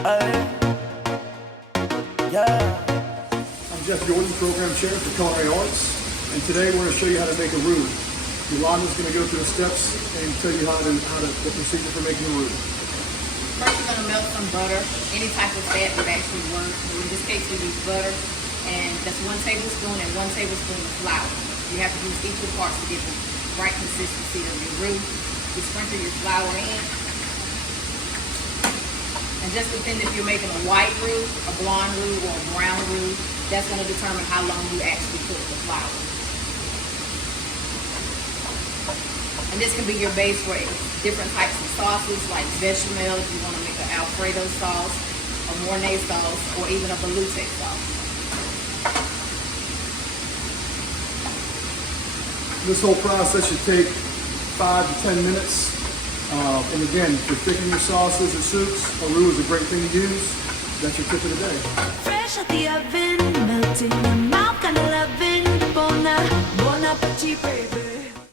I'm Jeff Yourdon, Program Chair for Culinary Arts, and today we're going to show you how to make a roux. Yolanda's going to go through the steps and tell you the procedure for making a roux. First, you're going to melt some butter. Any type of fat would actually work. In this case, we use butter, and that's 1 tablespoon and 1 tablespoon of flour. You have to use equal parts to get the right consistency of your roux. You sprinkle your flour in. And just depending if you're making a white roux, a blonde roux, or a brown roux, that's going to determine how long you actually cook the flour. And this can be your base for different types of sauces, like bechamel if you want to make an Alfredo sauce, a Mornay sauce, or even a velouté sauce. This whole process should take 5 to 10 minutes. And again, for thickening your sauces or soups, a roux is a great thing to use. That's your tip of the day. Fresh out the oven, melting in your mouth, kind of loving. Bon appetit, baby.